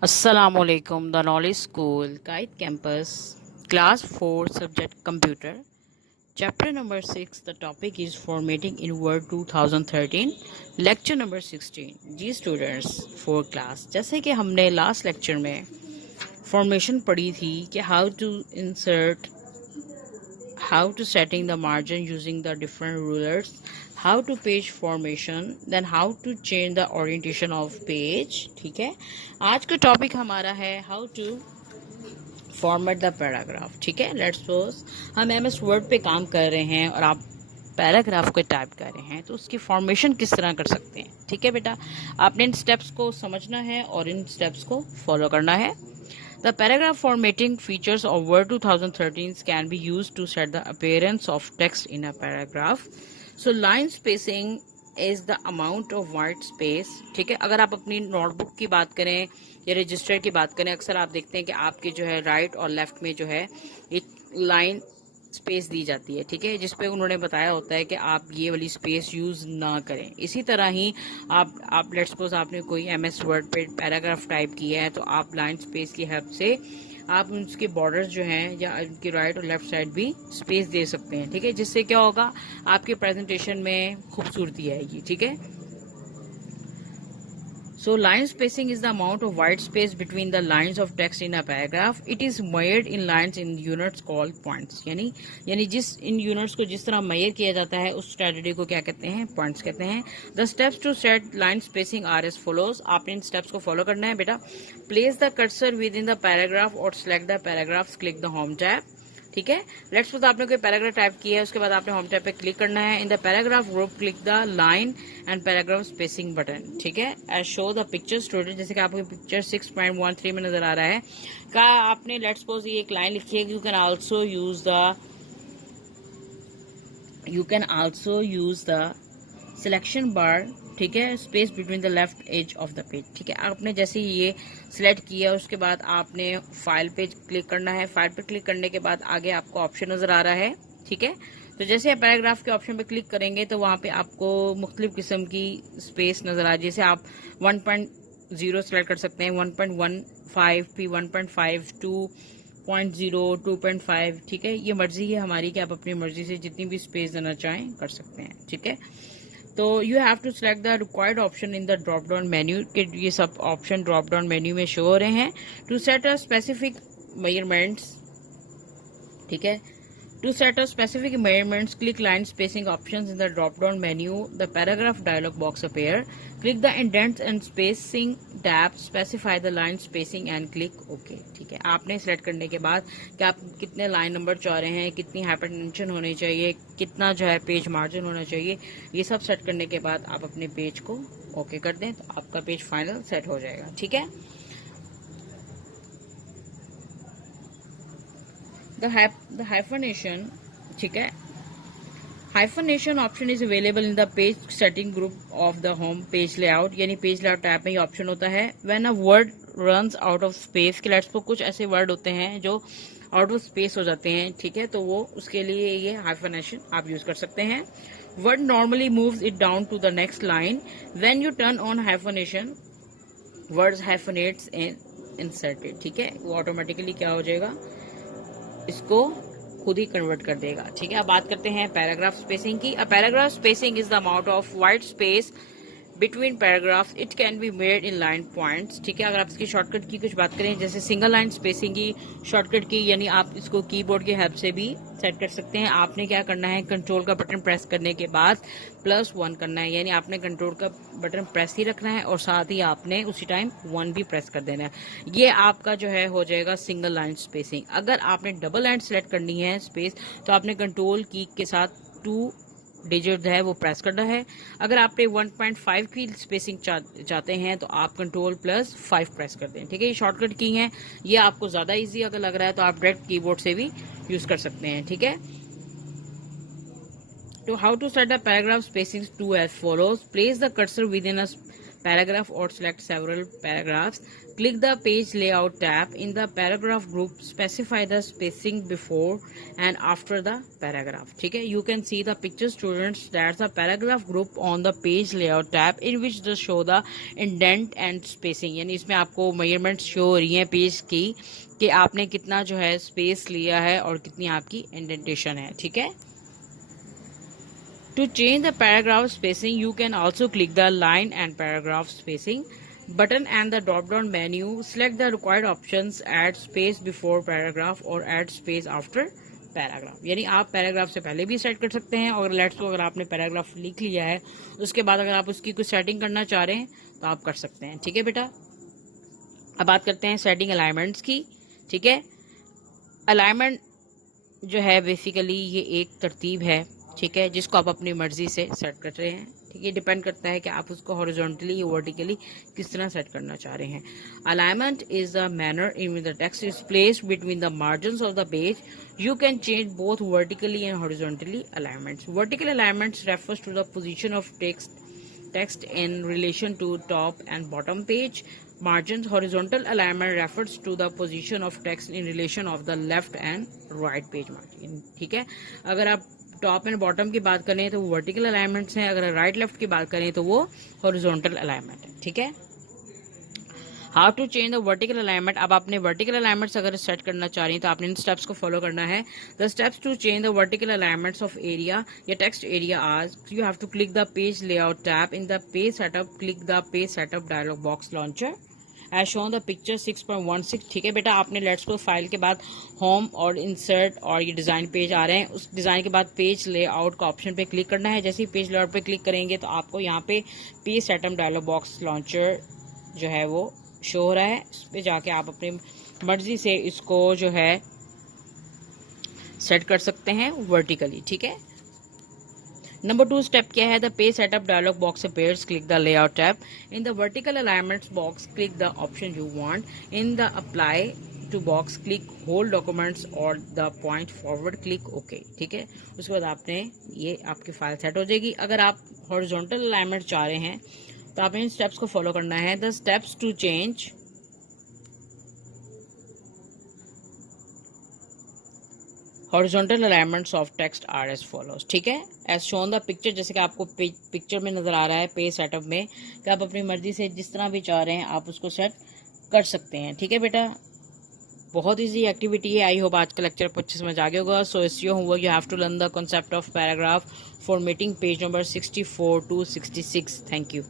Assalamualaikum, the Knowledge School, Kite Campus, Class 4, Subject Computer, Chapter number 6. The topic is Formatting in Word 2013, Lecture number 16. Ji students, 4 class, जैसे कि हमने last lecture में formation पढ़ी थी कि how to insert, how to setting the margin using the different rulers, how to page formation, then how to change the orientation of page. ठीक है, आज का टॉपिक हमारा है how to format the paragraph. ठीक है, लेट्स सपोज हम MS Word पे काम कर रहे हैं और आप पैराग्राफ को टाइप कर रहे हैं, तो उसकी फॉर्मेशन किस तरह कर सकते हैं. ठीक है बेटा, आपने इन स्टेप्स को समझना है और इन स्टेप्स को फॉलो करना है. The paragraph formatting features of Word 2013 can be used to set the appearance of text in a paragraph. So line spacing is the amount of white space. ठीक है, अगर आप अपनी नोटबुक की बात करें या रजिस्टर की बात करें, अक्सर आप देखते हैं कि आपके जो है राइट और लेफ्ट में जो है एक लाइन स्पेस दी जाती है. ठीक है, जिसपे उन्होंने बताया होता है कि आप ये वाली स्पेस यूज ना करें. इसी तरह ही आप लेट्स सपोज आपने कोई एमएस वर्ड पे पैराग्राफ टाइप किया है, तो आप लाइन स्पेस की हेल्प से आप उसके बॉर्डर्स जो हैं या उनकी राइट और लेफ्ट साइड भी स्पेस दे सकते हैं. ठीक है, जिससे क्या होगा, आपके प्रेजेंटेशन में खूबसूरती आएगी. ठीक है, so line spacing is the amount of white space between the lines of text in a paragraph. It is measured in lines in units called points. यानी जिस इन यूनिट्स को जिस तरह मेजर किया जाता है उस स्ट्रेटजी को क्या कहते हैं, पॉइंट्स कहते हैं. The steps to set line spacing are as follows. आपने इन स्टेप्स को फॉलो करना है बेटा. Place the cursor within the paragraph और select the paragraph, click the home tab. ठीक है, लेट्स सपोज आपने कोई पैराग्राफ टाइप किया है, उसके बाद आपने होम टैब पे क्लिक करना है. In the paragraph group click the line and paragraph spacing button. ठीक है, as show the picture student, जैसे कि आपको पिक्चर 6.13 में नजर आ रहा है. का आपने लेट्स सपोज ये एक लाइन लिखी है, you can also use the selection bar. ठीक है, space between the left edge of the page. ठीक है, आपने जैसे ही ये सिलेक्ट किया उसके बाद आपने फाइल पे क्लिक करना है. फाइल पे क्लिक करने के बाद आगे आपको ऑप्शन नजर आ रहा है. ठीक है, तो जैसे आप पैराग्राफ के ऑप्शन पे क्लिक करेंगे तो वहां पे आपको मुख्तलिफ किस्म की स्पेस नजर आ, जैसे आप 1.0 सेलेक्ट कर सकते हैं, 1.15 फिर 1.5, 2.0, 2.5. ठीक है, ये मर्जी है हमारी कि आप अपनी मर्जी से जितनी भी स्पेस देना चाहें कर सकते हैं. ठीक है, तो you have to select the required option in the drop down menu. के ये सब ऑप्शन ड्रॉप डाउन मेन्यू में शो हो रहे हैं. To set a specific measurements. ठीक है, to set a specific measurements click line spacing options in the drop down menu. The paragraph dialog box appear. Click the indents and spacing tab, specify the line spacing and click okay. ठीक है, आपने select करने के बाद कि आप कितने line number चाह रहे हैं, कितनी हाइपरटेंशन होनी चाहिए, कितना जो है पेज मार्जिन होना चाहिए, ये सब सेट करने के बाद आप अपने पेज को ओके कर दें तो आपका पेज फाइनल सेट हो जाएगा. ठीक है, द hyphenation. ठीक है, hyphenation option is available in the page setting group of the home page layout. यानी पेज लेआउट टैब में ये ऑप्शन होता है. When a word runs out of space, के लेट्स कुछ ऐसे वर्ड होते हैं जो आउट ऑफ स्पेस हो जाते हैं. ठीक है, तो वो उसके लिए ये हाइफनेशन आप यूज कर सकते हैं. Word normally moves it down to the next line. When you turn on hyphenation, words hyphenates inserted. ठीक है, वो ऑटोमेटिकली क्या हो जाएगा, इसको खुद ही कन्वर्ट कर देगा. ठीक है, अब बात करते हैं पैराग्राफ स्पेसिंग की. A paragraph spacing is the amount of white space between paragraphs. It can be made in line points. ठीक है, अगर आप इसकी शॉर्टकट की कुछ बात करें, जैसे सिंगल लाइन स्पेसिंग की शॉर्टकट की, यानी आप इसको कीबोर्ड की हेल्प से भी सेट कर सकते हैं. आपने क्या करना है, कंट्रोल का बटन प्रेस करने के बाद +1 करना है. यानी आपने कंट्रोल का बटन प्रेस ही रखना है और साथ ही आपने उसी टाइम 1 भी प्रेस कर देना है. ये आपका जो है हो जाएगा सिंगल लाइन स्पेसिंग. अगर आपने डबल लाइन सेलेक्ट करनी है स्पेस, तो आपने कंट्रोल की के साथ 2 डिजिट है वो प्रेस करना है. अगर आप 1.5 की स्पेसिंग चाहते हैं तो आप कंट्रोल +5 प्रेस कर दें. ठीक है, ये शॉर्टकट की हैं, ये आपको ज्यादा इजी अगर लग रहा है तो आप डायरेक्ट कीबोर्ड से भी यूज कर सकते हैं. ठीक है, तो how to set the paragraph spacing to as follows. Place the cursor within a paragraph or select several paragraphs. Click the page layout tab. In the paragraph group, specify the spacing before and after the paragraph. ठीक है, you can see the picture students, that's the paragraph group on the page layout tab in which they show the indent and spacing. यानी इसमें आपको measurements show हो रही हैं page की कि आपने कितना जो है स्पेस लिया है और कितनी आपकी इंडेंटेशन है. ठीक है. To change the paragraph spacing, you can also click the line and paragraph spacing button and the drop-down menu. Select the required options, add space before paragraph or add space after paragraph. यानी आप paragraph से पहले भी set कर सकते हैं और let's को अगर आपने पैराग्राफ लिख लिया है उसके बाद अगर आप उसकी कुछ सेटिंग करना चाह रहे हैं तो आप कर सकते हैं. ठीक है बेटा. अब बात करते हैं सेटिंग अलाइनमेंट्स की. ठीक है. अलाइनमेंट जो है बेसिकली ये एक तरतीब है. ठीक है, जिसको आप अपनी मर्जी से सेट कर रहे हैं. ठीक है, डिपेंड करता है कि आप उसको हॉरिजॉन्टली या वर्टिकली किस तरह सेट करना चाह रहे हैं. Alignment is the manner in the text is placed between the margins of the page. You can change both vertically and horizontally alignments. Vertical alignments refers to the position of text in relation to top and bottom page margins. Horizontal alignment refers to the position of text in relation of the left and right page margin. ठीक है, अगर आप top and bottom की बात करें तो वो vertical alignments हैं, अगर राइट लेफ्ट की बात करें तो वो हॉरिजॉन्टल अलाइनमेंट है. ठीक है. How to change the vertical alignment. अब आपने वर्टिकल अलाइनमेंट्स अगर सेट करना चाह रही हैं तो आपने इन स्टेप्स को फॉलो करना है. The steps to change the vertical alignments of area या text area are you have to click the page layout tab. In the page setup click the page setup dialog box launcher as shown the picture 6.16. ठीक है बेटा, आपने let's को file के बाद home और insert और ये डिजाइन पेज आ रहे हैं, उस डिजाइन के बाद पेज लेआउट का ऑप्शन पे क्लिक करना है. जैसे ही पेज लेआउट पे क्लिक करेंगे तो आपको यहाँ पे page setup dialog box launcher जो है वो शो हो रहा है. इस पे जाके आप अपनी मर्जी से इसको जो है सेट कर सकते हैं वर्टिकली. ठीक है. नंबर 2 स्टेप क्या है. The page setup dialog box appears. Click the layout tab. In the vertical alignments box click the option you want. In the apply to box click whole documents और the point forward click okay. ठीक है, उसके बाद आपने ये आपकी file set हो जाएगी. अगर आप हॉरिजॉन्टल अलाइनमेंट चाह रहे हैं तो आप इन स्टेप्स को फॉलो करना है. The steps to change horizontal alignments of text are as follows. ठीक है, एज शोन द पिक्चर, जैसे कि आपको पिक्चर में नजर आ रहा है पेज सेटअप में कि आप अपनी मर्जी से जिस तरह भी चाह रहे हैं आप उसको सेट कर सकते हैं. ठीक है बेटा, बहुत ईजी एक्टिविटी है. आई होप आज का लेक्चर आपको अच्छे समझ आ गया होगा. So it's your homework. You have to learn the concept of paragraph formatting page number 64 to 66. Thank you.